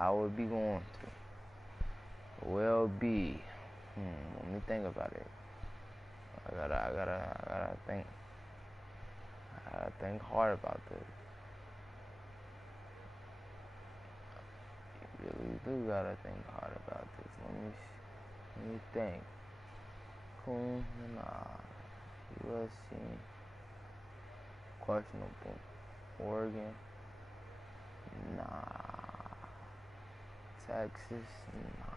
I would be going to will be. Let me think about it. I gotta think hard about this. You really do gotta think hard about this. Let me think. USC, questionable. Oregon, nah. Texas, nah.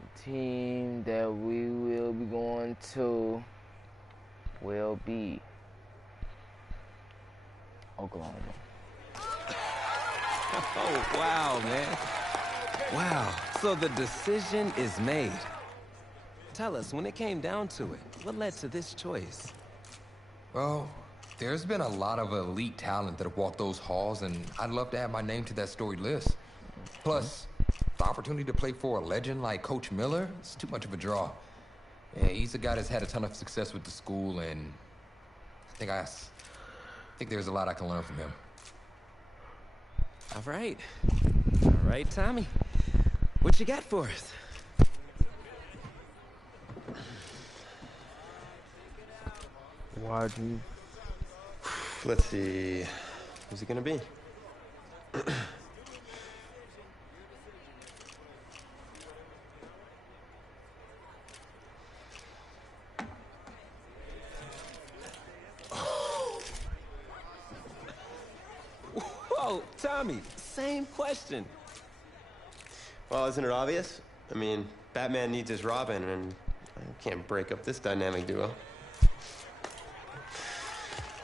The team that we will be going to will be Oklahoma. Oh, wow, man. Wow. So the decision is made. Tell us, when it came down to it, what led to this choice? Well, there's been a lot of elite talent that have walked those halls, and I'd love to add my name to that storied list. Plus, the opportunity to play for a legend like Coach Miller is too much of a draw. Yeah, he's a guy that's had a ton of success with the school, and I think there's a lot I can learn from him. All right. All right, Tommy. What you got for us? Why'd you? Let's see. Who's it gonna be? Whoa, Tommy, same question. Well, isn't it obvious? I mean, Batman needs his Robin, and I can't break up this dynamic duo.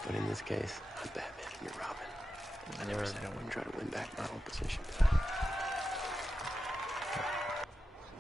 But in this case, I'm Batman and you're Robin. I never said I wouldn't try to win back my own position.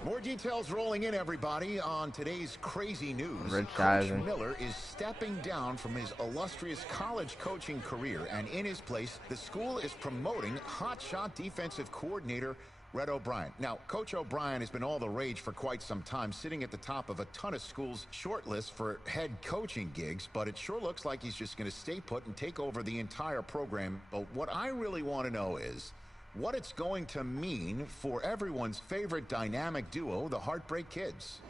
More details rolling in, everybody, on today's crazy news. Coach Miller is stepping down from his illustrious college coaching career, and in his place, the school is promoting hotshot defensive coordinator Red O'Brien. Now, Coach O'Brien has been all the rage for quite some time, sitting at the top of a ton of schools' shortlists for head coaching gigs, but it sure looks like he's just going to stay put and take over the entire program. But what I really want to know is what it's going to mean for everyone's favorite dynamic duo, the Heartbreak Kids.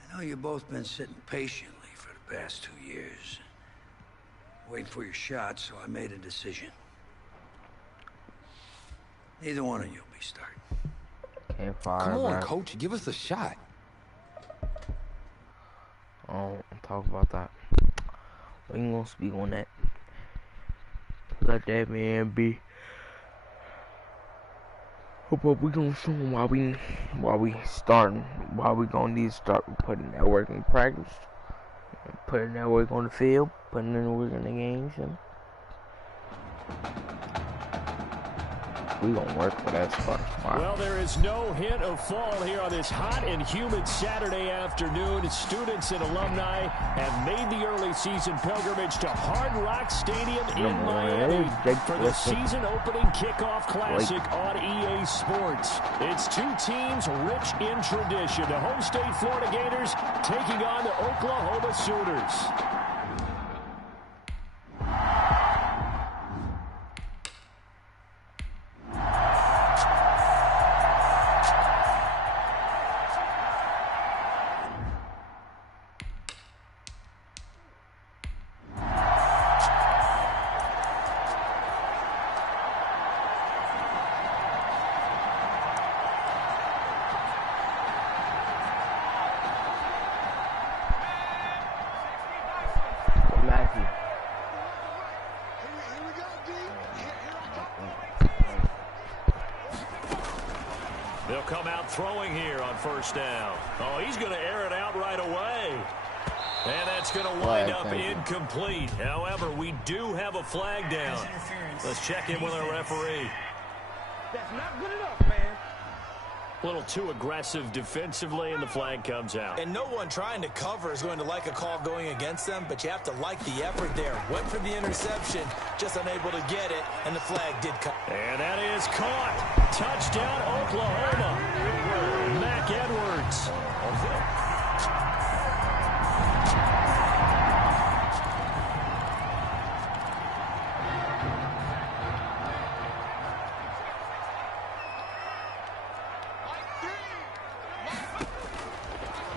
I know you've both been sitting patiently for the past 2 years, waiting for your shot, so I made a decision. Neither one of you will be starting. Can't fire Come on, back. Coach, give us a shot. Oh, talk about that. We ain't gonna speak on that. Let that man be. But we gonna show him why we gonna need to start putting that work in practice, putting that work on the field, putting in the work in the games, and we gonna work for that spot. Wow. Well, there is no hint of fall here on this hot and humid Saturday afternoon. Students and alumni have made the early season pilgrimage to Hard Rock Stadium in Miami for the season-opening kickoff classic on EA Sports. It's two teams rich in tradition. The home state Florida Gators taking on the Oklahoma Sooners. They'll come out throwing here on first down. Oh, he's going to air it out right away. And that's going to wind up incomplete. However, we do have a flag down. Let's check in with our referee. That's not good enough, man. A little too aggressive defensively, and the flag comes out. And no one trying to cover is going to like a call going against them, but you have to like the effort there. Went for the interception, just unable to get it, and the flag did come. And that is caught. Touchdown, Oklahoma. Mac Edwards.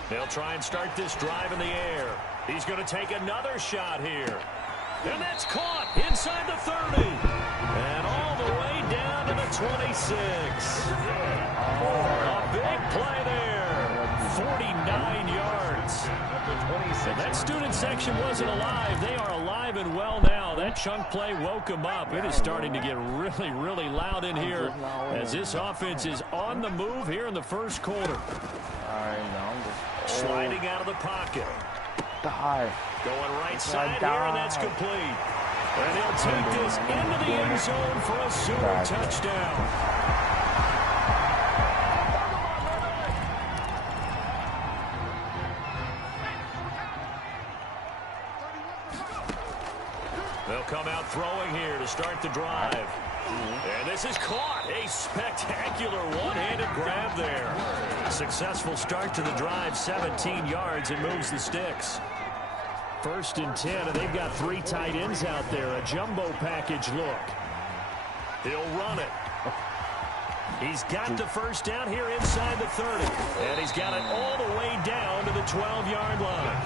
They'll try and start this drive in the air. He's going to take another shot here. And that's caught inside the 30. And all the way down to the 26. A big play there. 49 yards. And that student section wasn't alive. They are alive and well now. That chunk play woke them up. It is starting to get really, really loud in here as this offense is on the move here in the first quarter. Sliding out of the pocket. Going right side here, and that's complete. And he'll take this into the end zone for a Sooner touchdown. They'll come out throwing here to start the drive. And this is caught. A spectacular one-handed grab there. Successful start to the drive, 17 yards, and moves the sticks. 1st and 10, and they've got 3 tight ends out there. A jumbo package look. He'll run it. He's got the first down here inside the 30. And he's got it all the way down to the 12-yard line.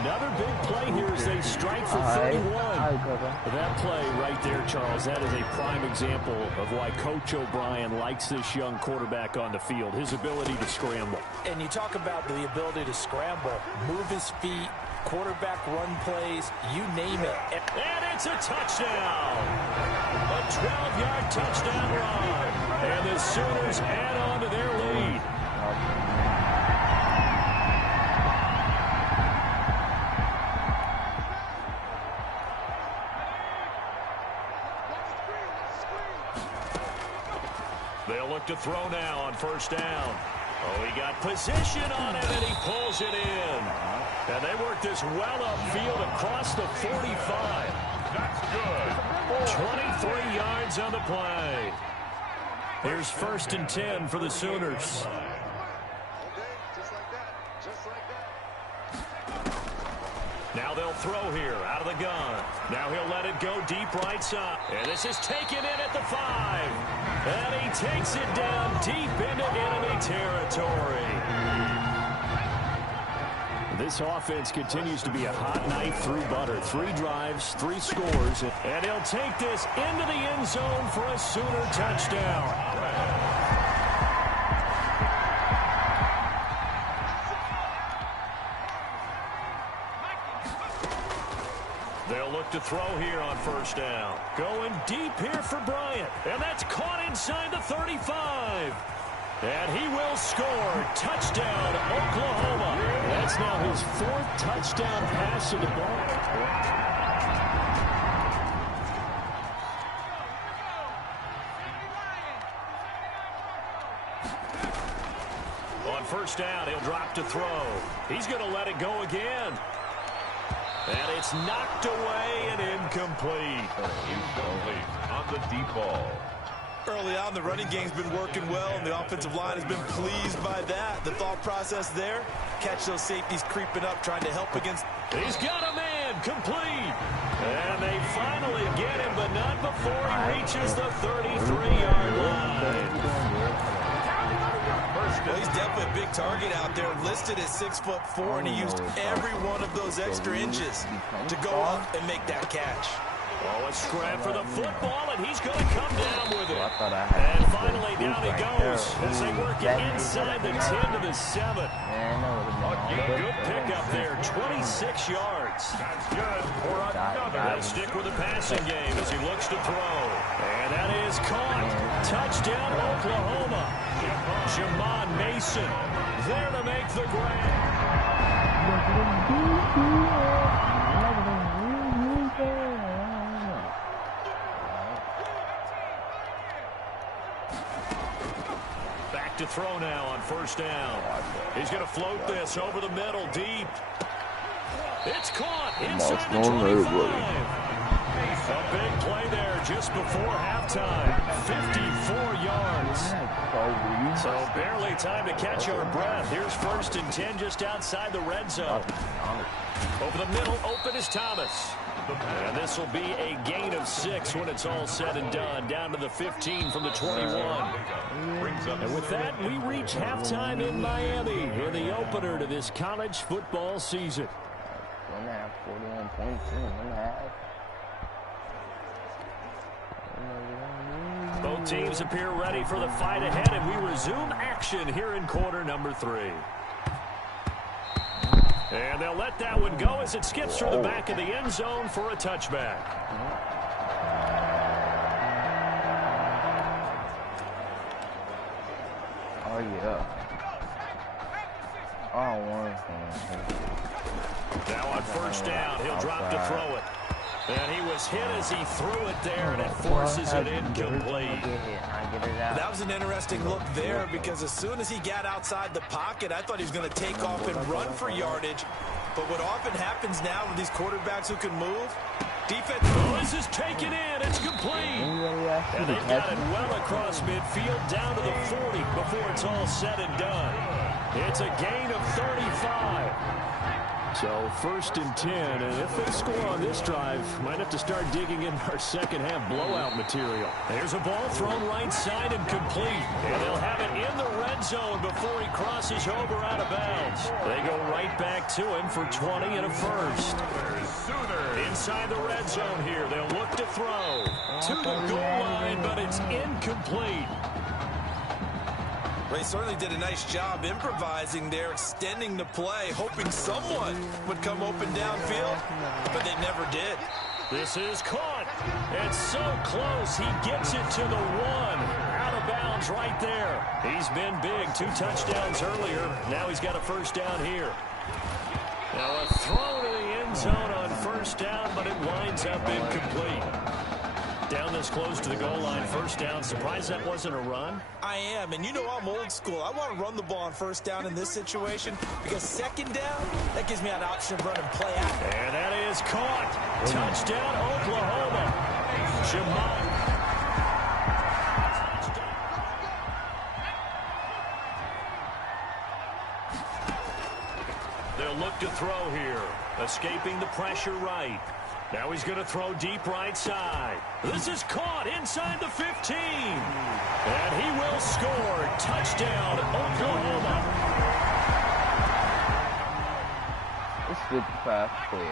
Another big play here as they strike for 31. That play right there, Charles, that is a prime example of why Coach O'Brien likes this young quarterback on the field, his ability to scramble. And you talk about the ability to scramble, move his feet, quarterback run plays, you name it. And it's a touchdown. A 12-yard touchdown run. And the Sooners add on to their lead. They'll look to throw now on 1st down. Oh, he got position on it, and he pulls it in. And they work this well upfield across the 45. That's good. 23 yards on the play. Here's 1st and 10 for the Sooners. Now they'll throw here out of the gun. Now he'll let it go deep right side. And this is taken in at the 5. And he takes it down deep into enemy territory. This offense continues to be a hot knife through butter. 3 drives, 3 scores. And he'll take this into the end zone for a Sooner touchdown. They'll look to throw here on 1st down. Going deep here for Bryant. And that's caught inside the 35. And he will score. Touchdown, Oklahoma. That's now his 4th touchdown pass of the ball. On 1st down, he'll drop to throw. He's going to let it go again. And it's knocked away and incomplete. On the deep ball. Early on, the running game's been working well, and the offensive line has been pleased by that. The thought process there, catch those safeties creeping up, trying to help against. He's got a man, complete. And they finally get him, but not before he reaches the 33-yard line. Well, he's definitely a big target out there, listed at 6'4", and he used every one of those extra inches to go up and make that catch. Oh, a scrap for the football, and he's going to come down with it. And finally, down he goes as they work it inside the 10 to the 7. Good pickup there, 26 yards. That's good for another. They'll stick with the passing game as he looks to throw. And that is caught. Touchdown, Oklahoma. Jamon Mason there to make the grab. Back to throw now on 1st down. He's going to float this over the middle deep. It's caught inside the 25. A big play there just before halftime. 54 yards. So barely time to catch our breath. Here's 1st and 10 just outside the red zone. Over the middle, open is Thomas. And this will be a gain of 6 when it's all said and done. Down to the 15 from the 21. And with that, we reach halftime in Miami in the opener to this college football season. 1.5, 41 points in 1.5. Both teams appear ready for the fight ahead, and we resume action here in quarter number 3. And they'll let that one go as it skips through the back of the end zone for a touchback. Oh, yeah. Oh, one. Now on first down, he'll drop to throw it. And he was hit as he threw it there, and it forces it incomplete. That was an interesting look there because as soon as he got outside the pocket, I thought he was going to take off and run for yardage. But what often happens now with these quarterbacks who can move, defense. This is taken in. It's complete. And they've got it well across midfield down to the 40 before it's all said and done. It's a gain of 35. So first and 10, and if they score on this drive, might have to start digging in our second half blowout material. There's a ball thrown right side and complete. And they'll have it in the red zone before he crosses over out of bounds. They go right back to him for 20 and a first. Inside the red zone here, they'll look to throw. To the goal line, but it's incomplete. They certainly did a nice job improvising there, extending the play, hoping someone would come open downfield, but they never did. This is caught. It's so close. He gets it to the 1. Out of bounds right there. He's been big. 2 touchdowns earlier. Now he's got a first down here. Now a throw to the end zone on first down, but it winds up incomplete. Down this close to the goal line, first down. Surprised that wasn't a run? I am, and you know I'm old school. I want to run the ball on first down in this situation because second down, that gives me an option of running play out. And that is caught. Touchdown, Oklahoma. Jamal. They'll look to throw here. Escaping the pressure right. Now he's going to throw deep right side. This is caught inside the 15. And he will score. Touchdown, Oklahoma. It's 55-12.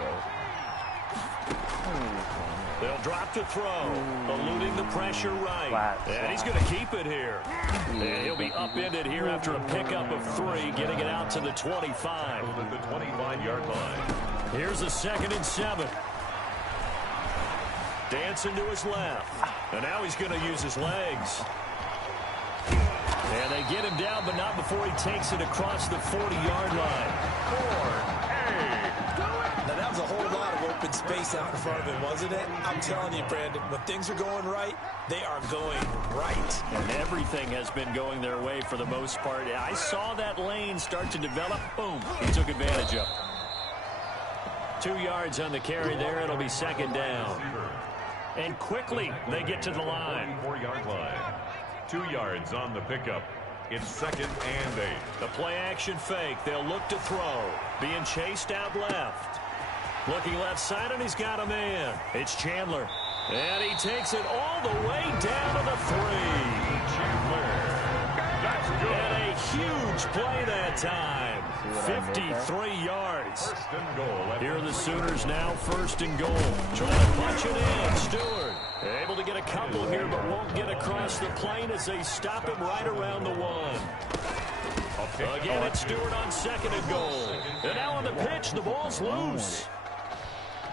They'll drop to throw. Eluding the pressure right. And he's going to keep it here. And he'll be upended here after a pickup of 3, getting it out to the 25. At the 25-yard line. Here's a 2nd and 7. Dancing to his left. And now he's going to use his legs. And they get him down, but not before he takes it across the 40-yard line. Now, that was a whole lot of open space out in front of him, wasn't it? I'm telling you, Brandon, when things are going right, they are going right. And everything has been going their way for the most part. I saw that lane start to develop. Boom. He took advantage of it. 2 yards on the carry there. It'll be second down. And quickly, they get to the line. 4-yard line. 2 yards on the pickup. It's 2nd and 8. The play action fake. They'll look to throw. Being chased out left. Looking left side, and he's got a man. It's Chandler. And he takes it all the way down to the 3. Chandler. That's good. And a huge play that time. 53 yards. First and goal. Here are the Sooners now, first and goal. Trying to punch it in. Stewart able to get a couple here, but won't get across the plane as they stop him right around the 1. Again, it's Stewart on 2nd and goal. And now on the pitch, the ball's loose.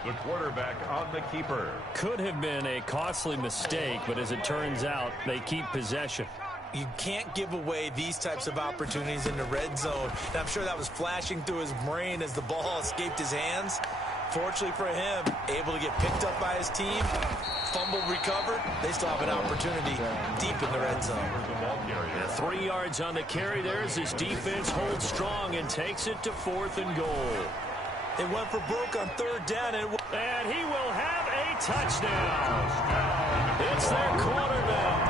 The quarterback on the keeper. Could have been a costly mistake, but as it turns out, they keep possession. You can't give away these types of opportunities in the red zone. And I'm sure that was flashing through his brain as the ball escaped his hands. Fortunately for him, able to get picked up by his team, fumbled, recovered. They still have an opportunity deep in the red zone. 3 yards on the carry there as his defense holds strong and takes it to 4th and goal. They went for broke on 3rd down. And he will have a touchdown. It's their quarterback.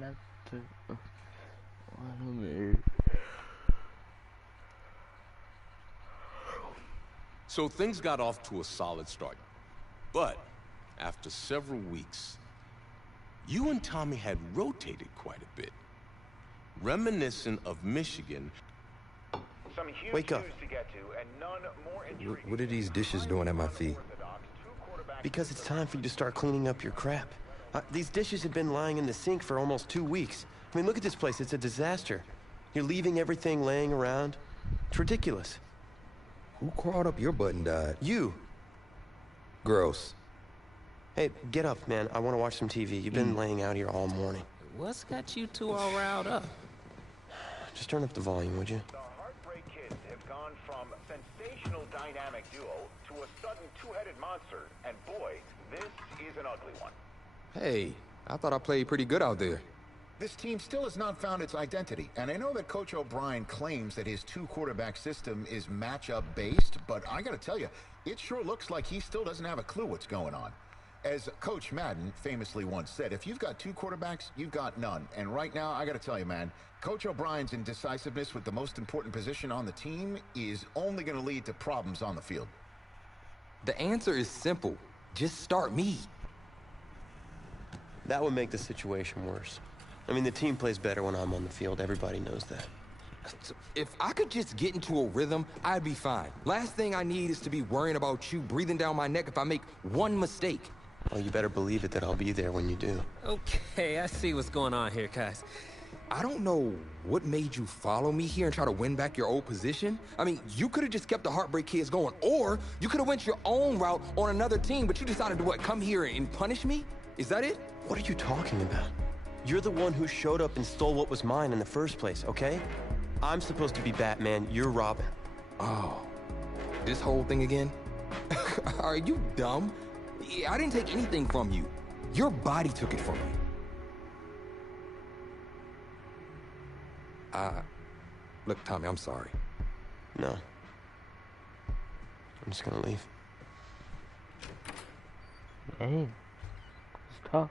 not to. So things got off to a solid start. But after several weeks, you and Tommy had rotated quite a bit. Reminiscent of Michigan. Wake up. What are these dishes doing at my feet? Because it's time for you to start cleaning up your crap. These dishes have been lying in the sink for almost 2 weeks. I mean, look at this place. It's a disaster. You're leaving everything laying around. It's ridiculous. Who crawled up your butt and died? You. Gross. Hey, get up, man. I want to watch some TV. You've been laying out here all morning. What's got you two all riled up? Just turn up the volume, would you? The Heartbreak Kids have gone from sensational dynamic duo to a sudden two-headed monster. And boy, this is an ugly one. Hey, I thought I played pretty good out there. This team still has not found its identity, and I know that Coach O'Brien claims that his two-quarterback system is matchup-based, but I gotta tell you, it sure looks like he still doesn't have a clue what's going on. As Coach Madden famously once said, if you've got two quarterbacks, you've got none. And right now, I gotta tell you, man, Coach O'Brien's indecisiveness with the most important position on the team is only gonna lead to problems on the field. The answer is simple. Just start me. That would make the situation worse. I mean, the team plays better when I'm on the field. Everybody knows that. If I could just get into a rhythm, I'd be fine. Last thing I need is to be worrying about you breathing down my neck if I make one mistake. Well, you better believe it that I'll be there when you do. Okay, I see what's going on here, guys. I don't know what made you follow me here and try to win back your old position. I mean, you could have just kept the Heartbreak Kids going, or you could have went your own route on another team, but you decided to, what, come here and punish me? Is that it? What are you talking about? You're the one who showed up and stole what was mine in the first place, okay? I'm supposed to be Batman, you're Robin. Oh, this whole thing again? Are you dumb? I didn't take anything from you. Your body took it from you. Look, Tommy, I'm sorry. No. I'm just gonna leave. Dang. It's tough.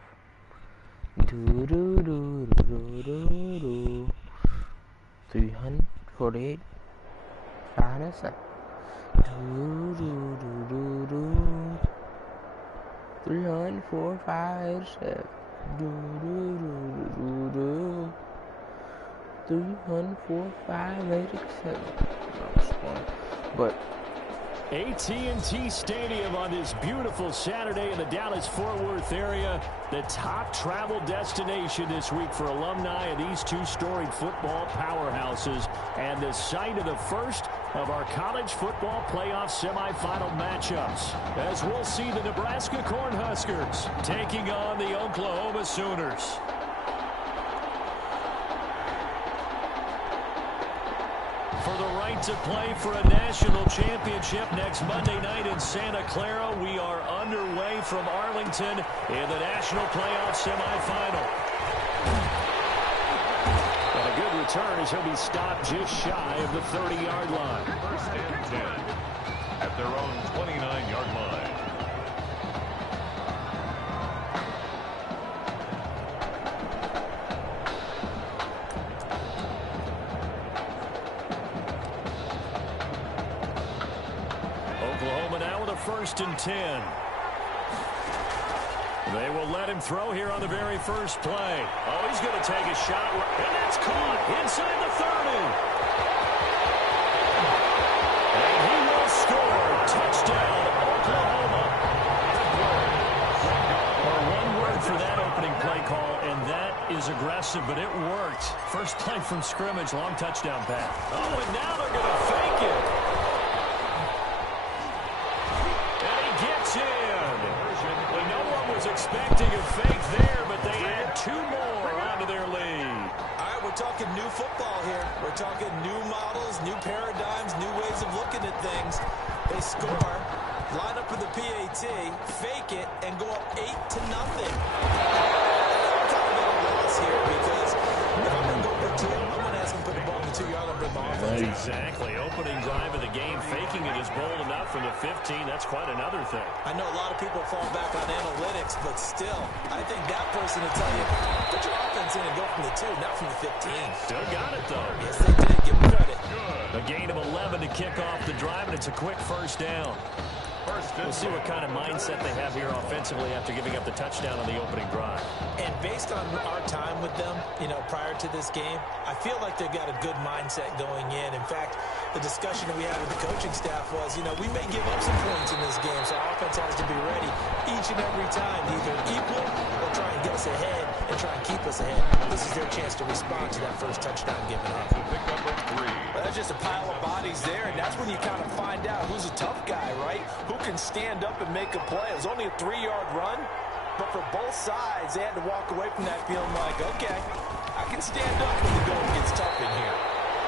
Do do do do do do. 348. Find us up. Do do do do do. 304, 5, 7. Do do do do do. 304, 5, 8, 7. But AT&T Stadium on this beautiful Saturday in the Dallas-Fort Worth area, the top travel destination this week for alumni of these two storied football powerhouses, and the site of the first of our college football playoff semifinal matchups, as we'll see the Nebraska Cornhuskers taking on the Oklahoma Sooners. For the right to play for a national championship next Monday night in Santa Clara, we are underway from Arlington in the national playoff semifinal. And a good return as he'll be stopped just shy of the 30-yard line. First and 10 at their own 29-yard line. Oklahoma now with a 1st and 10. They will let him throw here on the very first play. Oh, he's going to take a shot, and that's caught inside the 30. And he will score. Touchdown, Oklahoma. Well, one word for that opening play call, and that is aggressive, but it worked. First play from scrimmage, long touchdown pass. Oh, and now they're going to fake it. Expecting a fake there, but they add 2 more onto their lead. All right, we're talking new football here. We're talking new models, new paradigms, new ways of looking at things. They score, line up with the PAT, fake it, and go up 8-0. I'm talking about a loss here because if I'm going to go for 2, I'm going to ask him to put the ball in the 22-yard line, bring the offense. Exactly. Opening drive of the game, faking it is bold enough from the 15. That's quite another thing. I know a lot of people fall back on analytics, but still, I think that person will tell you, put your offense in and go from the 2, not from the 15. Still got it, though. Yes, they did. Give them credit. A gain of 11 to kick off the drive, and it's a quick first down. We'll see what kind of mindset they have here offensively after giving up the touchdown on the opening drive. And based on our time with them, prior to this game, I feel like they've got a good mindset going in. In fact, the discussion that we had with the coaching staff was, we may give up some points in this game, so our offense has to be ready each and every time to either equal or try and get us ahead and try and keep us ahead. This is their chance to respond to that first touchdown given up. Well, that's just a pile of bodies there, and that's when you kind of find out who's a tough guy, right? Who can stand up and make a play. It was only a 3-yard run, but for both sides, they had to walk away from that feeling like, okay, I can stand up when the going gets tough in here.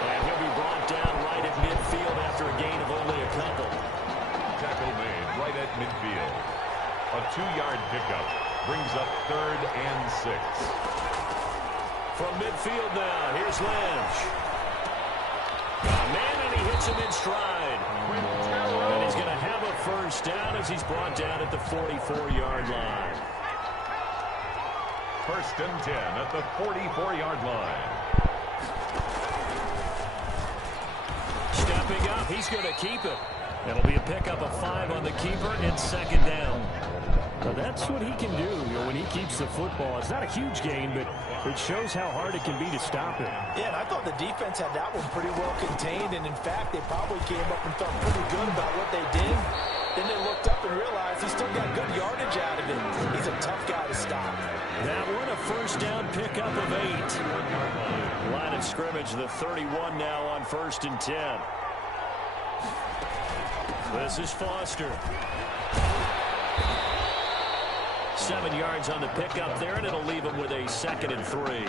And he'll be brought down right at midfield after a gain of only a couple. Tackle made right at midfield. A 2-yard pickup brings up 3rd and 6. From midfield now, here's Lynch. Man, and he hits him in stride. And he's going to have a first down as he's brought down at the 44-yard line. 1st and 10 at the 44-yard line. Stepping up, he's going to keep it. It'll be a pickup of 5 on the keeper and 2nd down. Well, that's what he can do, when he keeps the football. It's not a huge gain, but it shows how hard it can be to stop it. Yeah, and I thought the defense had that one pretty well contained, and in fact, they probably came up and felt pretty good about what they did. Then they looked up and realized he still got good yardage out of it. He's a tough guy to stop. That one, a first down pickup of 8. Line of scrimmage, the 31 now on 1st and 10. This is Foster. 7 yards on the pickup there, and it'll leave him with a 2nd and 3.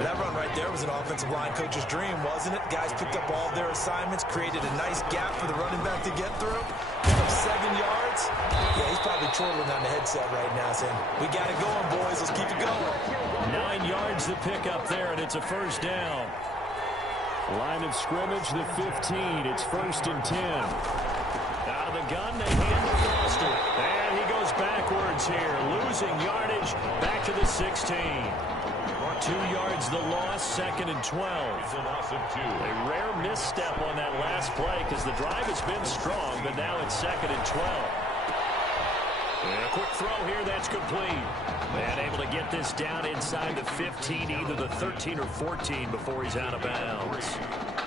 That run right there was an offensive line coach's dream, wasn't it? Guys picked up all of their assignments, created a nice gap for the running back to get through. Picked up 7 yards. Yeah, he's probably chortling on the headset right now saying, we got it going, boys. Let's keep it going. 9 yards the pickup there, and it's a first down. Line of scrimmage, the 15. It's 1st and 10. Out of the gun, they hand to Foster. And he goes backwards here, losing yardage back to the 16. 2 yards the loss, 2nd and 12. It's a loss of 2. A rare misstep on that last play because the drive has been strong, but now it's 2nd and 12. And a quick throw here, that's complete. And able to get this down inside the 15, either the 13 or 14 before he's out of bounds.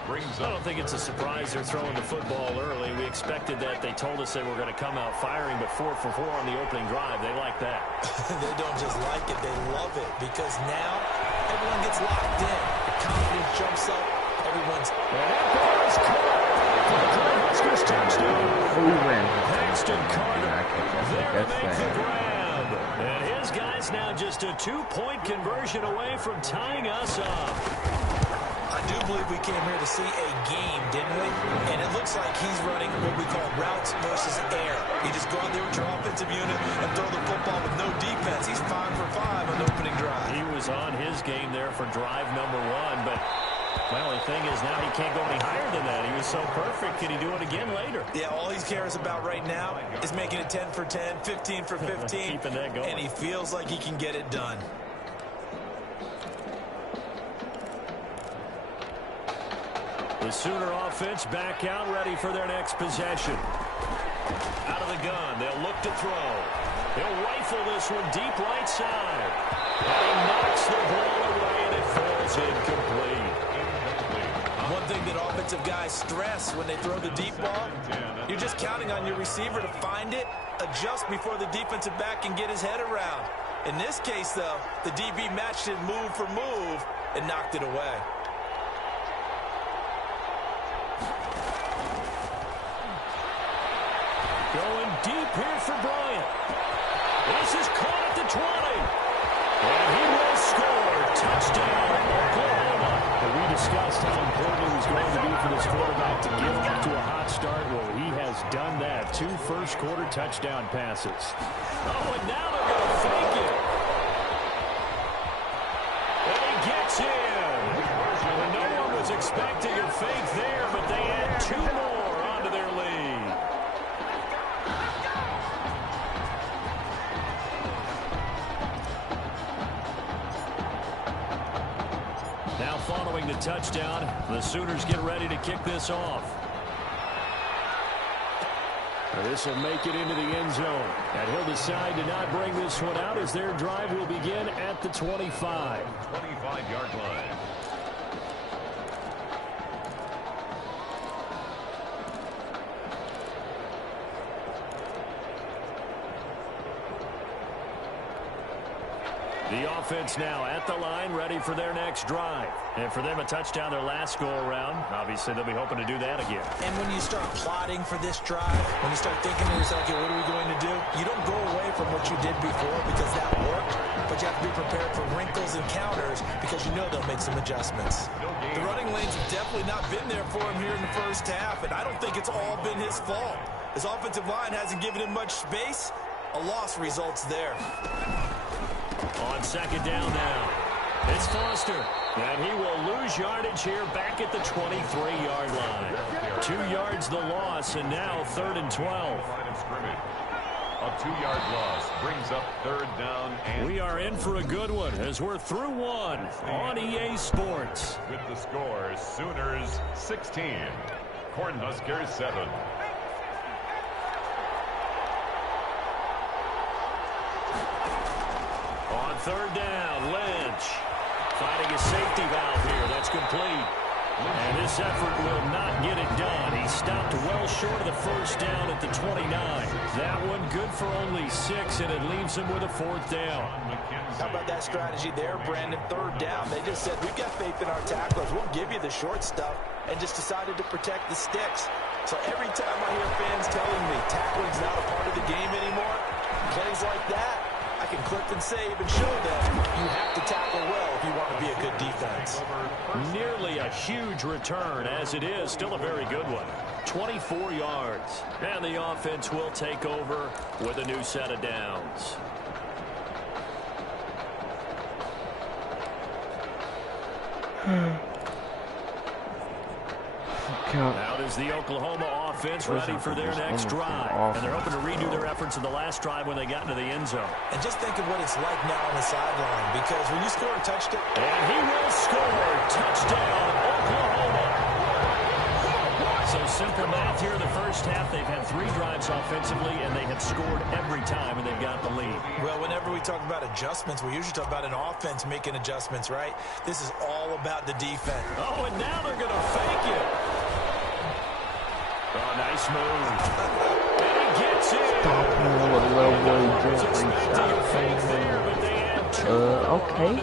I don't think it's a surprise they're throwing the football early. We expected that. They told us they were going to come out firing, but 4 for 4 on the opening drive. They like that. They don't just like it, they love it, because now everyone gets locked in. The confidence jumps up. Everyone's... And that ball is caught for the Huskers touchdown. Paxton Carter there to make the grab. And his guy's now just a 2-point conversion away from tying us up. I do believe we came here to see a game, didn't we? And it looks like he's running what we call routes versus air. You just go out there with your offensive unit and throw the football with no defense. He's 5 for 5 on the opening drive. He was on his game there for drive number 1, but the only thing is now he can't go any higher than that. He was so perfect. Can he do it again later? Yeah, all he cares about right now is making it 10 for 10, 15 for 15. Keeping that going. And he feels like he can get it done. The Sooner offense back out, ready for their next possession. Out of the gun, they'll look to throw. They'll rifle this one deep right side. And he knocks the ball away, and it falls incomplete. One thing that offensive guys stress when they throw the deep ball, you're just counting on your receiver to find it, adjust before the defensive back can get his head around. In this case, though, the DB matched it move for move and knocked it away. Going deep here for Bryant. This is caught at the 20. And he will score. Touchdown, Oklahoma. But we discussed how important it was going to be for this quarterback to get off to a hot start. Well, he has done that. 2 first-quarter touchdown passes. Oh, and now they're going to fake it. And he gets in. No expecting a fake there, but they add 2 more onto their lead. Now following the touchdown, the Sooners get ready to kick this off. This will make it into the end zone. And he'll decide to not bring this one out as their drive will begin at the 25. 25-yard line. The offense now at the line, ready for their next drive. And for them, a touchdown their last go-around. Obviously, they'll be hoping to do that again. And when you start plotting for this drive, when you start thinking to yourself, okay, what are we going to do? You don't go away from what you did before because that worked, but you have to be prepared for wrinkles and counters because you know they'll make some adjustments. The running lanes have definitely not been there for him here in the first half, and I don't think it's all been his fault. His offensive line hasn't given him much space. A loss results there. On second down now, it's Foster. And he will lose yardage here back at the 23-yard line. 2 yards the loss, and now 3rd and 12. A 2-yard loss brings up 3rd down. And we are in for a good one as we're through one on EA Sports. With the score, Sooners 16, Cornhuskers 7. On 3rd down, Lynch finding a safety valve here. That's complete. And this effort will not get it done. He stopped well short of the first down at the 29. That one good for only 6, and it leaves him with a 4th down. How about that strategy there, Brandon? 3rd down. They just said, we've got faith in our tacklers. We'll give you the short stuff, and just decided to protect the sticks. So every time I hear fans telling me tackling's not a part of the game anymore, plays like that, I can clip and save and show them you have to tackle well if you want to be a good defense. Nearly a huge return, as it is still a very good one. 24 yards. And the offense will take over with a new set of downs. Out is the Oklahoma offense ready for their next drive. And they're hoping to redo their efforts in the last drive when they got into the end zone. And just think of what it's like now on the sideline, because when you score a touchdown. And he will score. Touchdown, Oklahoma. So simple math here in the first half. They've had 3 drives offensively, and they have scored every time, and they've got the lead. Well, whenever we talk about adjustments, we usually talk about an offense making adjustments, right? This is all about the defense. Oh, and now they're going to fake it. Oh, nice move. And he gets it. Stop him with a little boy Jeffrey stop. Okay.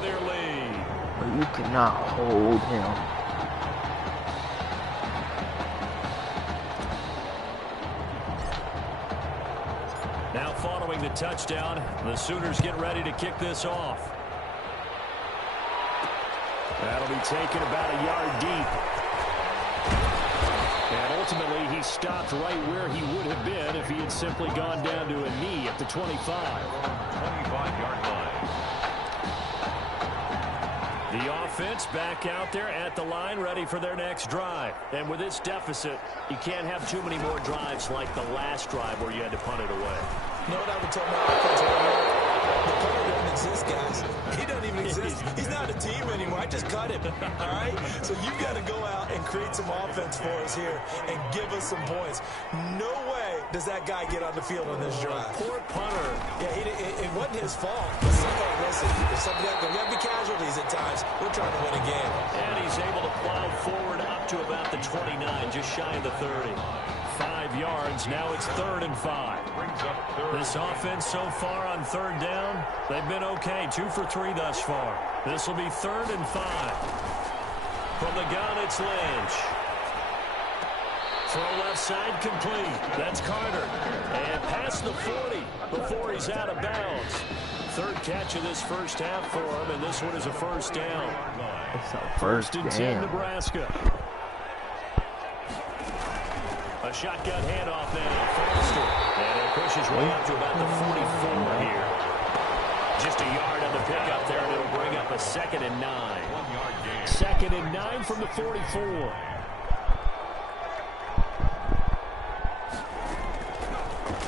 But you cannot hold him. Now following the touchdown, the Sooners get ready to kick this off. That'll be taken about a yard deep. And ultimately, he stopped right where he would have been if he had simply gone down to a knee at the 25. 25-yard line. The offense back out there at the line, ready for their next drive. And with this deficit, you can't have too many more drives like the last drive where you had to punt it away. You know what I would tell my offensive line? The punter doesn't exist, guys. He doesn't even exist. He's not a team anymore. I just cut him, all right? So you've got to go out and create some offense for us here and give us some points. No way does that guy get on the field on this drive. Poor punter. Yeah, it wasn't his fault. Listen, if somebody got to be casualties at times, we're trying to win a game. And he's able to plow forward up to about the 29, just shy of the 30. 5 yards. Now it's 3rd and 5. This offense so far on 3rd down, they've been okay. 2 for 3 thus far. This will be 3rd and 5. From the gun, it's Lynch. Throw left side complete. That's Carter. And past the 40 before he's out of bounds. 3rd catch of this first half for him, and this one is a 1st down. It's a 1st and 10, Nebraska. A shotgun handoff now. Foster. And it pushes way up to about the 44 here. Just a yard on the pickup there, and it'll bring up a 2nd and 9. 1 yard gain. 2nd and 9 from the 44.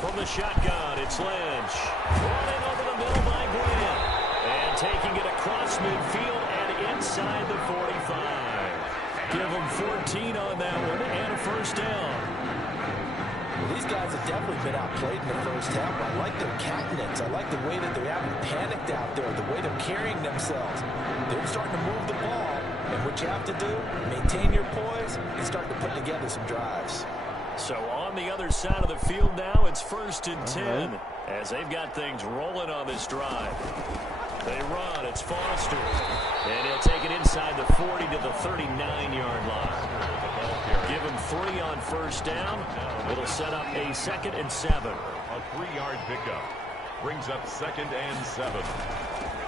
From the shotgun, it's Lynch. Running over the middle by Grant. And taking it across midfield and inside the 45. Give them 14 on that one and a first down. Well, these guys have definitely been outplayed in the first half. I like their countenance. I like the way that they haven't panicked out there, the way they're carrying themselves. They're starting to move the ball. And what you have to do, maintain your poise and start to put together some drives. So on the other side of the field now, it's 1st and 10 as they've got things rolling on this drive. They run. It's Foster. And he'll take it inside the 40 to the 39-yard line. Give him 3 on first down. It'll set up a 2nd and 7. A 3-yard pickup brings up 2nd and 7.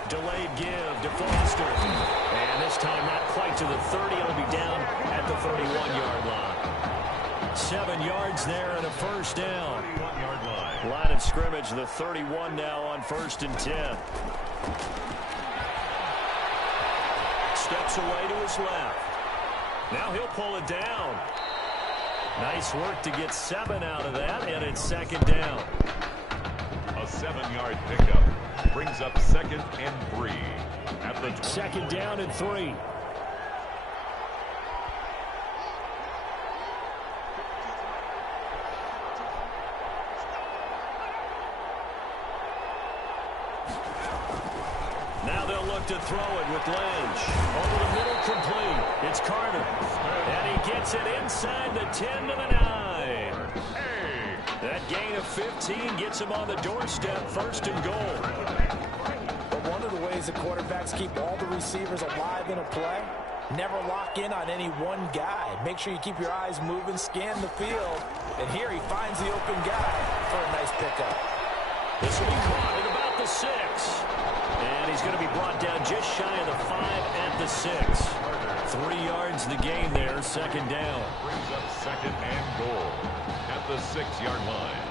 Delayed give to Foster. And this time not quite to the 30. It'll be down at the 31-yard line. 7 yards there and a first down. 31-yard line. Line of scrimmage, the 31 now on 1st and 10. Steps away to his left. Now he'll pull it down. Nice work to get 7 out of that, and it's 2nd down. A 7-yard pickup brings up 2nd and 3 at the 2nd down and 3. Now they'll look to throw it with Lynch. Over the middle, complete. It's Carter. And he gets it inside the 10 to the 9. That gain of 15 gets him on the doorstep, 1st and goal. But one of the ways the quarterbacks keep all the receivers alive in a play, never lock in on any one guy. Make sure you keep your eyes moving, scan the field. And here he finds the open guy for a nice pickup. This will be caught at about the 6. And he's going to be brought down just shy of the 5 at the 6. 3 yards the gain there, 2nd down. Brings up 2nd and goal at the 6-yard line.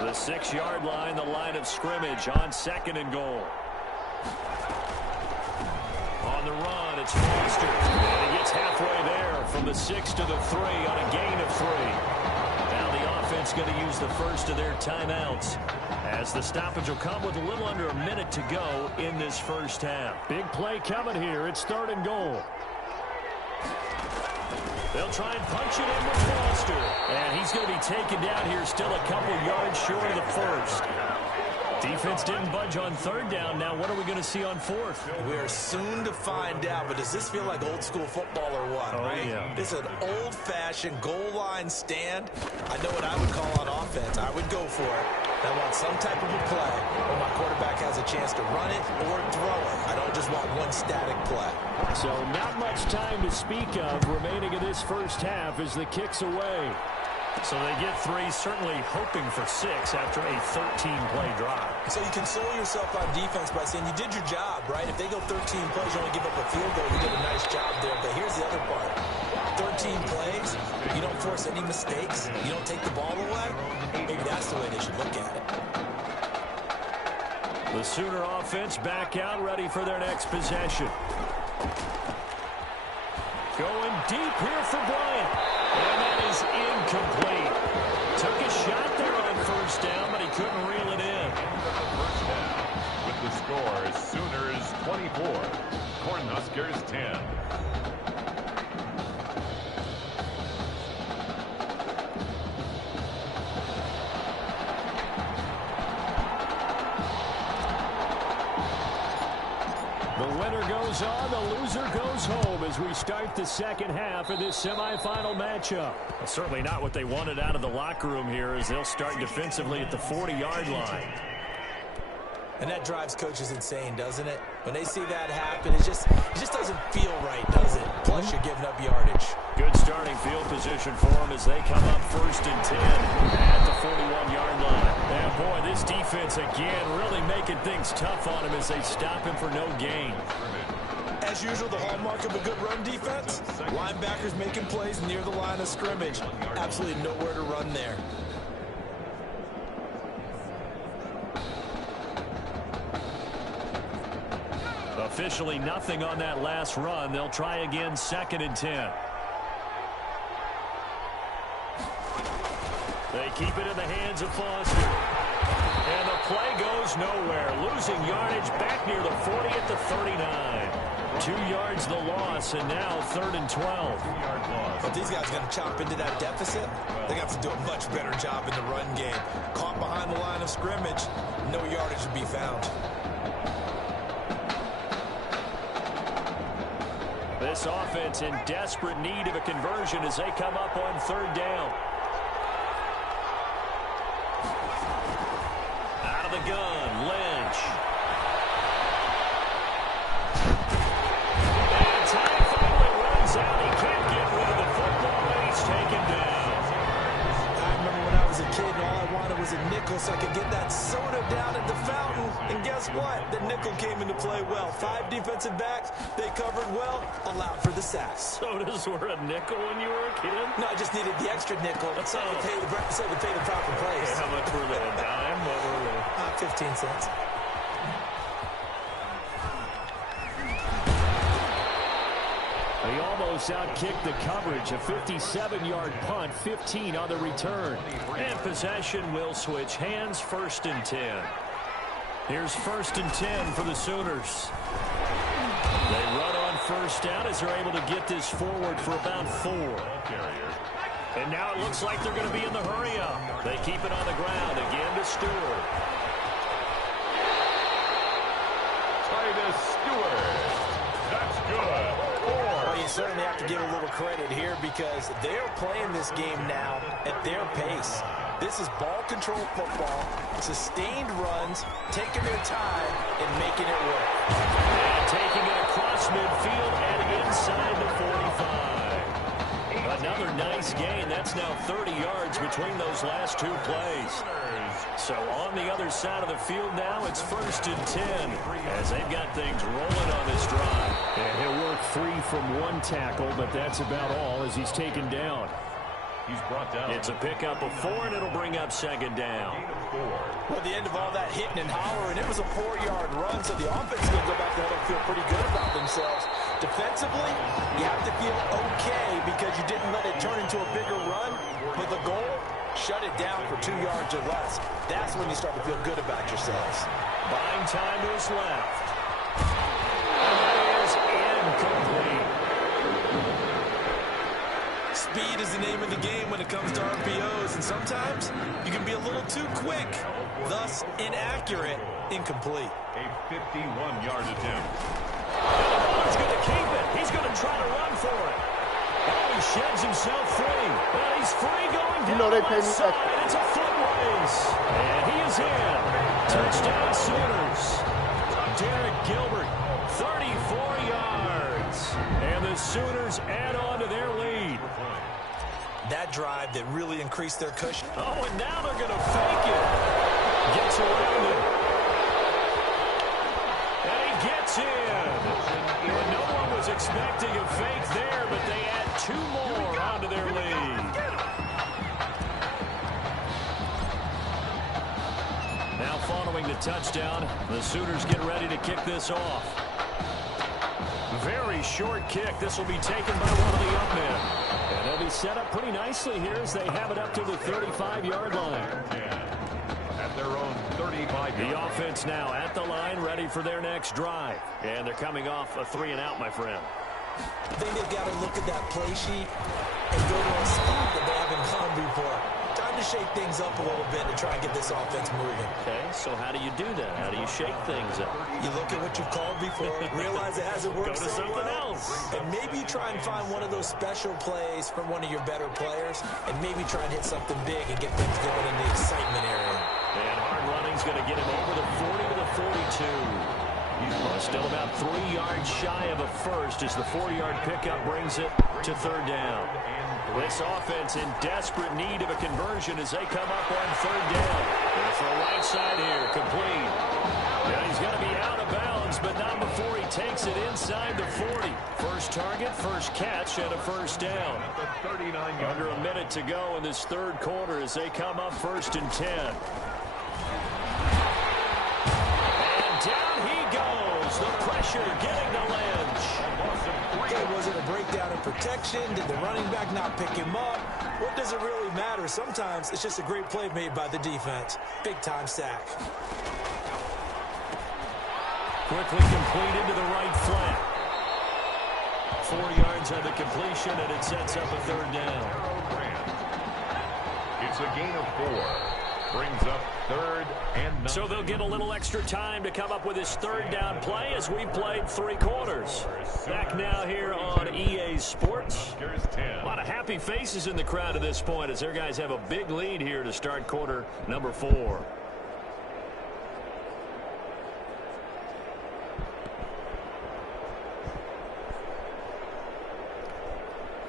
The 6-yard line, the line of scrimmage on 2nd and goal. On the run, it's Foster. And he gets halfway there from the 6 to the 3 on a gain of 3. Now the offense going to use the first of their timeouts as the stoppage will come with a little under a minute to go in this first half. Big play coming here. It's 3rd and goal. They'll try and punch it in with Foster. And he's going to be taken down here still a couple yards short of the first. Defense didn't budge on 3rd down. Now what are we going to see on 4th? We are soon to find out, but does this feel like old school football or what, right? Yeah. It's an old-fashioned goal line stand. I know what I would call on offense. I would go for it. I want some type of a play where my quarterback has a chance to run it or throw it. I don't just want one static play. So not much time to speak of remaining in this first half as the kick's away. So they get 3, certainly hoping for 6 after a 13-play drive. So you console yourself on defense by saying you did your job, right? If they go 13 plays, you only give up a field goal, you did a nice job there. But here's the other part. 13 plays, you don't force any mistakes, you don't take the ball away. Maybe that's the way they should look at it. The Sooner offense back out, ready for their next possession. Going deep here for Bryant. And that is incomplete. Took a shot there on 1st down, but he couldn't reel it in. First down with the score Sooners 24, Cornhuskers 10. The winner goes on, the loser goes home as we start the second half of this semifinal matchup. Well, certainly not what they wanted out of the locker room here as they'll start defensively at the 40-yard line. And that drives coaches insane, doesn't it? When they see that happen, it just doesn't feel right, does it? Plus, you're giving up yardage. Good starting field position for them as they come up 1st and 10 at the 41-yard line. And boy, this defense again really making things tough on him as they stop him for no gain. As usual, the hallmark of a good run defense, linebackers making plays near the line of scrimmage. Absolutely nowhere to run there. Officially nothing on that last run. They'll try again, 2nd and 10. They keep it in the hands of Foster. And the play goes nowhere. Losing yardage back near the 40 at the 39. 2 yards the loss, and now 3rd and 12. But these guys are going to chop into that deficit. They have to do a much better job in the run game. Caught behind the line of scrimmage, no yardage to be found. This offense in desperate need of a conversion as they come up on 3rd down. Out of the gun, Lynch. And time finally runs out. He can't get rid of the football, and he's taken down. I remember when I was a kid and all I wanted was a nickel so I could get that soda down at the fountain. And guess what? The nickel came into play well. 5 defensive backs, they covered well, allowed for the sacks. Sodas were a nickel when you were a kid? No, I just needed the extra nickel so to pay the proper price. How much were they? A dime? What were they? 15 cents. He almost outkicked the coverage. A 57-yard punt, 15 on the return. And possession will switch hands, 1st and 10. Here's 1st and 10 for the Sooners. They run on 1st down as they're able to get this forward for about 4. And now it looks like they're going to be in the hurry-up. They keep it on the ground again to Stewart. Titus Stewart. That's good. Well, you certainly have to give a little credit here because they're playing this game now at their pace. This is ball control football, sustained runs, taking their time and making it work. And taking it across midfield and inside the 45. Another nice gain. That's now 30 yards between those last 2 plays. So on the other side of the field now, it's 1st and 10 as they've got things rolling on this drive. And he'll work free from 1 tackle, but that's about all as he's taken down. He's brought down. It's a pickup of 4, and it'll bring up 2nd down. Well, at the end of all that hitting and hollering, it was a 4-yard run, so the offense is going to go back there and feel pretty good about themselves. Defensively, you have to feel okay because you didn't let it turn into a bigger run, but the goal, shut it down for 2 yards or less. That's when you start to feel good about yourselves. Buying time to his left. And that is incomplete. Speed is the name of the game when it comes to RPOs, and sometimes you can be a little too quick, thus inaccurate, incomplete. A 51-yard attempt. He's going to keep it. He's going to try to run for it. Oh, he sheds himself free. Well, he's free going down the left side. It's a foot race. And he is in. Touchdown Sooners. Derek Gilbert, 34 yards. And the Sooners add on to their lead. That drive that really increased their cushion. Oh, and now they're going to fake it. Gets around it. And he gets in. And no one was expecting a fake there, but they add 2 more onto their lead. Now following the touchdown, the Sooners get ready to kick this off. Very short kick. This will be taken by one of the young men. And they'll be set up pretty nicely here as they have it up to the 35-yard line. At their own 35. The offense now at the line, ready for their next drive. And they're coming off a 3-and-out, my friend. I think they've got to look at that play sheet and go to a spot that they haven't gone before. Time to shake things up a little bit and try and get this offense moving. Okay, so how do you do that? How do you shake things up? You look at what you've called before, realize it hasn't worked Go to so something well, else. and maybe try and find one of those special plays from one of your better players, and maybe try and hit something big and get things going in the excitement area. And hard running's going to get him over the 40 to the 42. Still about 3 yards shy of a first as the 4-yard pickup brings it to 3rd down. This offense in desperate need of a conversion as they come up on 3rd down. And for a right side here, complete. And he's going to be out of bounds, but not before he takes it inside the 40. First target, first catch, and a first down. Under a minute to go in this third quarter as they come up 1st and 10. And down he goes. The pressure getting to Lynch. Was it a breakdown in protection? Did the running back not pick him up? What does it really matter? Sometimes it's just a great play made by the defense. Big-time sack. Quickly completed to the right flat. 4 yards on the completion, and it sets up a third down. It's a gain of 4. Brings up 3rd and 9. So they'll get a little extra time to come up with this third down play as we played 3 quarters. Back now here on EA Sports. A lot of happy faces in the crowd at this point as their guys have a big lead here to start quarter number 4.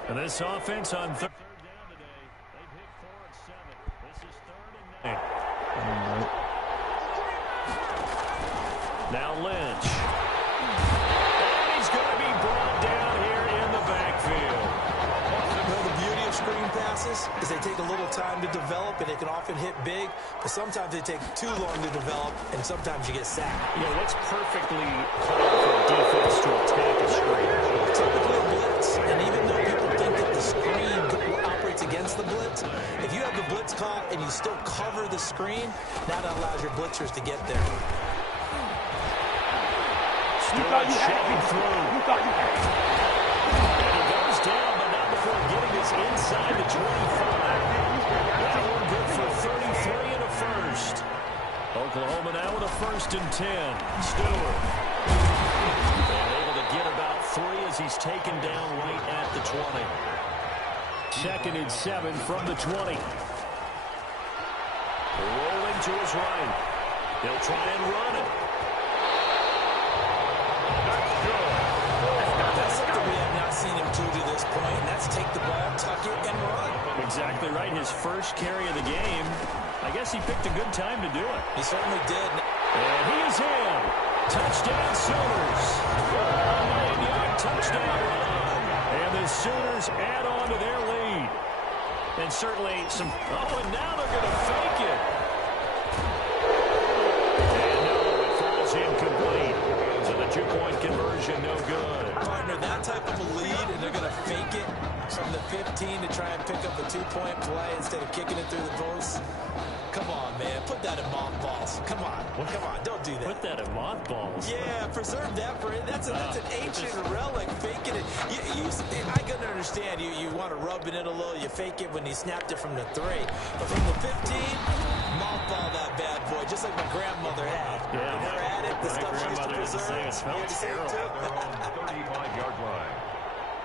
And this offense on third down today, they've hit 4 and 7. This is 3rd and 9. Now Lynch. And he's going to be brought down here in the backfield. You know, the beauty of screen passes is they take a little time to develop, and they can often hit big, but sometimes they take too long to develop, and sometimes you get sacked. Yeah, what's perfectly called for a defense to attack a screen? Typically a blitz, and even though people think that the screen operates against the blitz, if you have the blitz caught and you still cover the screen, that allows your blitzers to get there. Stewart shoving through. And he goes down, but not before getting this inside the 25. That one good for 33 and a first. Oklahoma now with a 1st and 10. Stewart. And able to get about 3 as he's taken down right at the 20. 2nd and 7 from the 20. Rolling to his right. He'll try and run it. That's something we have not seen him do to this point, and that's take the ball, tuck it, and run. Exactly right. His first carry of the game. I guess he picked a good time to do it. He certainly did. And he is in. Touchdown Sooners. 9-yard touchdown run. And the Sooners add on to their lead. And certainly some... Oh, and now they're going to fake it. And no, it falls incomplete. So the 2-point conversion, no good. Partner, that type of a lead, and they're going to fake it from the 15 to try and pick up a 2-point play instead of kicking it through the post. Come on, man. Put that in mothballs. Come on. Come on. Don't do that. Put that in mothballs? Yeah, preserve that for it. That's an ancient relic. Faking it. I can understand. You want to rub it in a little. You fake it when he snapped it from the 3. But from the 15, mothball that bad boy, just like my grandmother had. Yeah. You never had it? The stuff she used to preserve. It smells terrible. 35-yard line.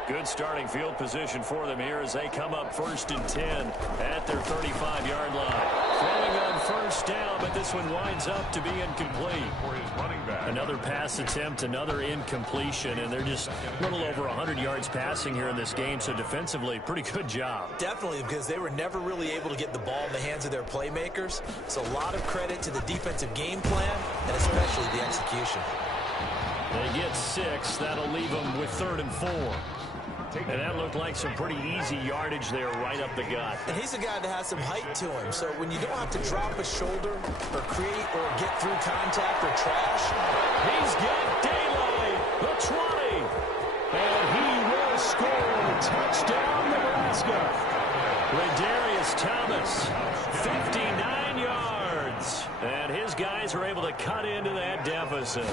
Good starting field position for them here as they come up 1st and 10 at their 35-yard line. Throwing on 1st down, but this one winds up to be incomplete. For his running back. Another pass attempt, another incompletion, and they're just a little over 100 yards passing here in this game, so defensively, pretty good job. Definitely, because they were never really able to get the ball in the hands of their playmakers. So a lot of credit to the defensive game plan, and especially the execution. They get 6. That'll leave them with 3rd and 4. And that looked like some pretty easy yardage there right up the gut. And he's a guy that has some height to him. So when you don't have to drop a shoulder or create or get through contact or trash. He's got daylight. The 20. And he will score. Touchdown, Nebraska. Redarius Thomas, 59 yards. And his guys are able to cut into that deficit.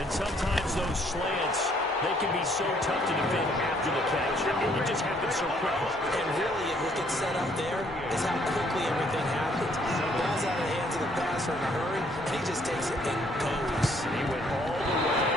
And sometimes those slants, they can be so tough to defend after the catch. It just happens so quickly. And really, what gets set up there is how quickly everything happens. The ball's out of the hands of the passer in a hurry, and he just takes it and goes. He went all the way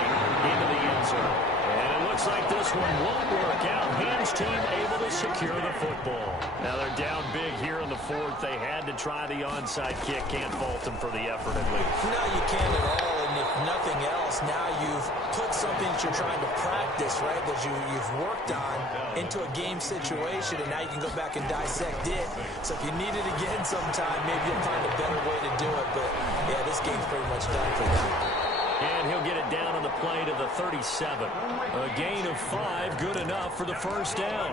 into the end zone. And it looks like this one won't work out. Hams team able to secure the football. Now they're down big here in the 4th. They had to try the onside kick. Can't fault them for the effort at least. No, you can't at all. And if nothing else, now you've put something that you're trying to practice, right, that you've worked on into a game situation, and now you can go back and dissect it. So if you need it again sometime, maybe you'll find a better way to do it. But, yeah, this game's pretty much done for them. And he'll get it down on the play to the 37. A gain of 5, good enough for the first down.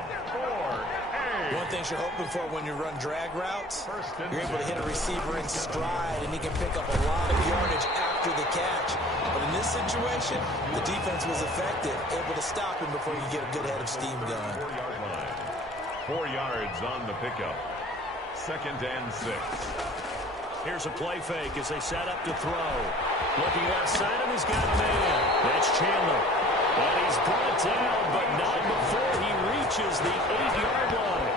One thing you're hoping for when you run drag routes, you're able to hit a receiver in stride, and he can pick up a lot of yardage after the catch. But in this situation, the defense was effective, able to stop him before you get a good head of steam going. 4 yards on the pickup. 2nd and 6. Here's a play fake as they set up to throw. Looking left side, and he's got a man. That's Chandler. And he's brought down, but not before he reaches the 8-yard line.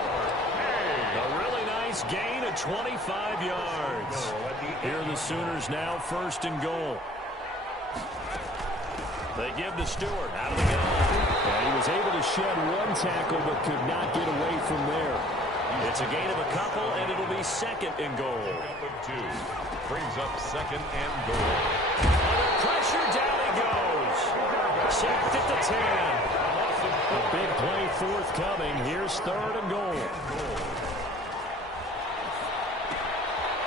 A really nice gain of 25 yards. Here are the Sooners now 1st and goal. They give to Stewart out of the gun. And he was able to shed 1 tackle, but could not get away from there. It's a gain of a couple, and it'll be 2nd and goal. Pickup of 2. Brings up 2nd and goal. Under pressure, down he goes. Sacked at the 10. A big play forthcoming. Here's 3rd and goal.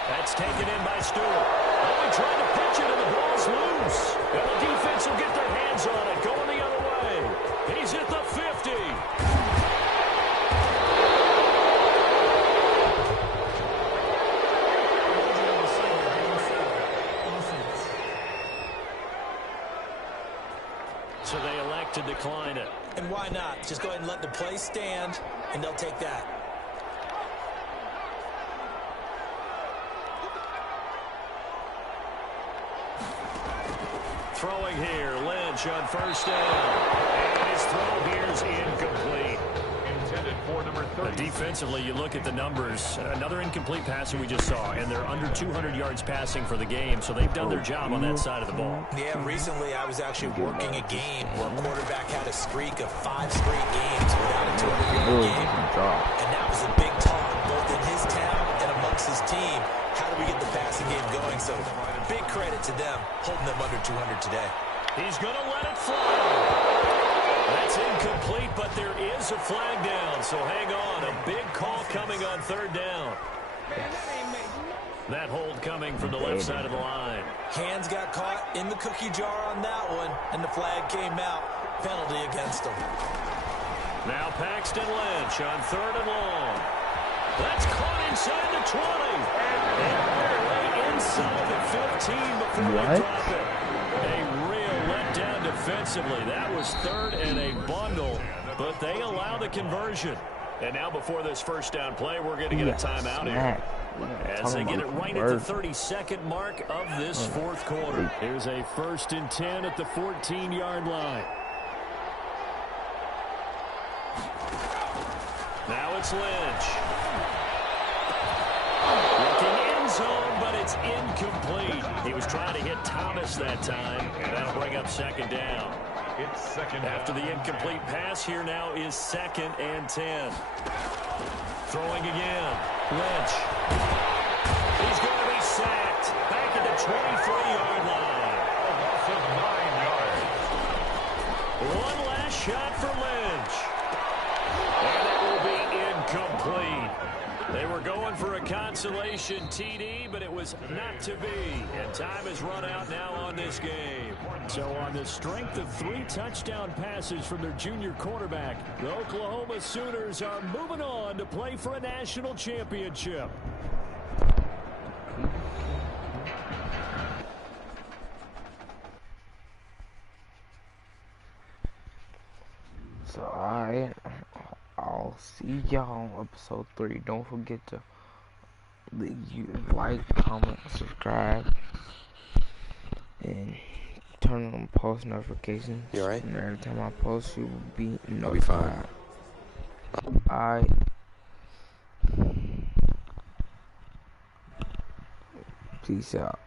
That's taken in by Stewart. Oh, he tried to pitch it, and the ball's loose. And the defense will get their hands on it, going the other way. He's at the 50. So they elect to decline it. And why not? Just go ahead and let the play stand, and they'll take that. Throwing here, Lynch on 1st down. And his throw here is incomplete. Intended for number 30. Defensively, you look at the numbers. Another incomplete passer we just saw, and they're under 200 yards passing for the game, so they've done their job on that side of the ball. Yeah, recently I was actually working a game where a quarterback had a streak of 5 straight games without a 200-yard game. And that was a big talk, both in his town and amongst his team. How do we get the passing game going? So big credit to them, holding them under 200 today. He's going to let it fly. That's incomplete, but there is a flag down, so hang on. A big call coming on 3rd down. That hold coming from the left side of the line. Hands got caught in the cookie jar on that one, and the flag came out. Penalty against him. Now Paxton Lynch on 3rd and long. That's caught inside the 20. And barely inside the 15 before they drop it. A real letdown defensively. That was 3rd and a bundle, but they allow the conversion. And now before this 1st down play, we're going to get a timeout here. As they get it right at the 32nd mark of this 4th quarter. Here's a 1st and 10 at the 14-yard line. Now it's Lynch. Looking end zone, but it's incomplete. He was trying to hit Thomas that time, and that'll bring up 2nd down. It's 2nd down. After the incomplete pass, here now is 2nd and 10. Throwing again. Lynch. He's going to be sacked. Back at the 23-yard line. A loss of 9 yards. One last shot for Lynch. And it will be incomplete. They were going for a consolation TD, but it was not to be. And time has run out now on this game. So on the strength of 3 touchdown passes from their junior quarterback, the Oklahoma Sooners are moving on to play for a national championship. So I'll see y'all on episode 3. Don't forget to like, comment, subscribe, and turn on post notifications. You alright? And every time I post, you will be notified. I'll be fine. Alright. Peace out.